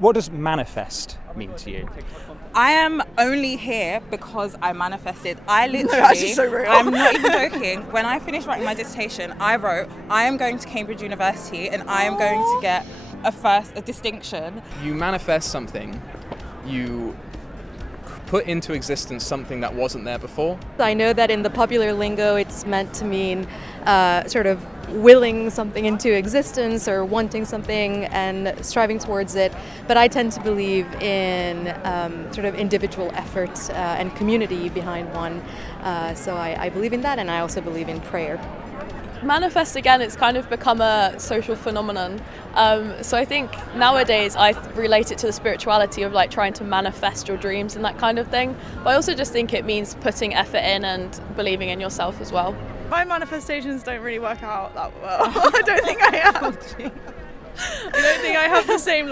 What does manifest mean to you? I am only here because I manifested. I literally, actually so real. I'm not even joking. When I finished writing my dissertation, I wrote, I am going to Cambridge University and I am going to get a distinction. You manifest something, you put into existence something that wasn't there before. I know that in the popular lingo it's meant to mean sort of willing something into existence or wanting something and striving towards it, but I tend to believe in sort of individual effort and community behind one, so I believe in that, and I also believe in prayer. Manifest, again, it's kind of become a social phenomenon. So I think nowadays I relate it to the spirituality of like trying to manifest your dreams and that kind of thing. But I also just think it means putting effort in and believing in yourself as well. My manifestations don't really work out that well. I don't think I have. I don't think I have the same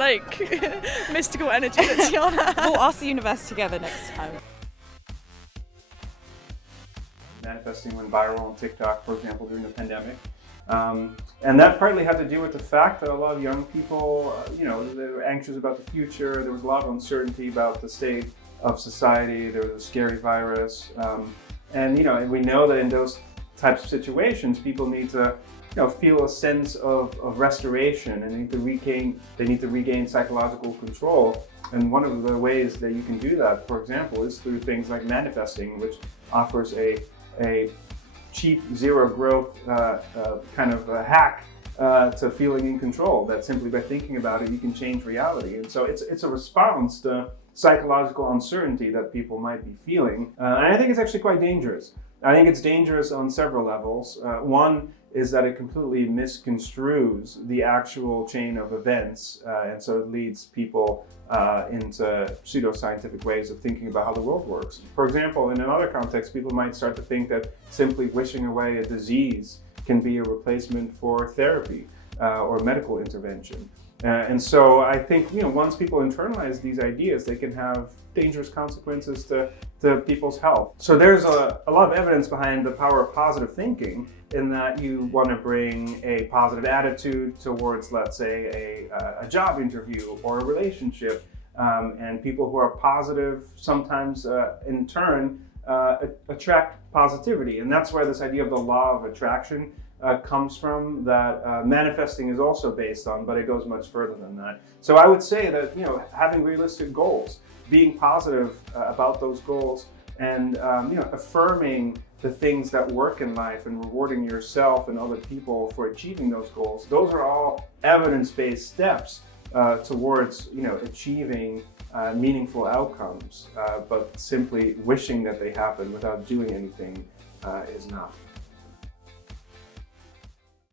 mystical energy that Tiana has. We'll ask the universe together next time. Manifesting went viral on TikTok, for example, during the pandemic. And that partly had to do with the fact that a lot of young people, they were anxious about the future. There was a lot of uncertainty about the state of society. There was a scary virus. And we know that in those types of situations, people need to feel a sense of restoration, and they need to regain psychological control. And one of the ways that you can do that, for example, is through things like manifesting, which offers a cheap zero growth kind of a hack to feeling in control, that simply by thinking about it you can change reality. And so it's a response to psychological uncertainty that people might be feeling, and I think it's actually quite dangerous. I think it's dangerous on several levels. One is that it completely misconstrues the actual chain of events, and so it leads people into pseudoscientific ways of thinking about how the world works. For example, in another context, people might start to think that simply wishing away a disease can be a replacement for therapy or medical intervention. And so I think once people internalize these ideas, they can have dangerous consequences to people's health. So there's a lot of evidence behind the power of positive thinking, in that you want to bring a positive attitude towards, let's say, a job interview or a relationship. And people who are positive sometimes, in turn, attract positivity. And that's where this idea of the law of attraction comes from, that manifesting is also based on, but it goes much further than that. So I would say that having realistic goals, being positive about those goals, and affirming the things that work in life and rewarding yourself and other people for achieving those goals, those are all evidence-based steps towards achieving meaningful outcomes, but simply wishing that they happen without doing anything is not.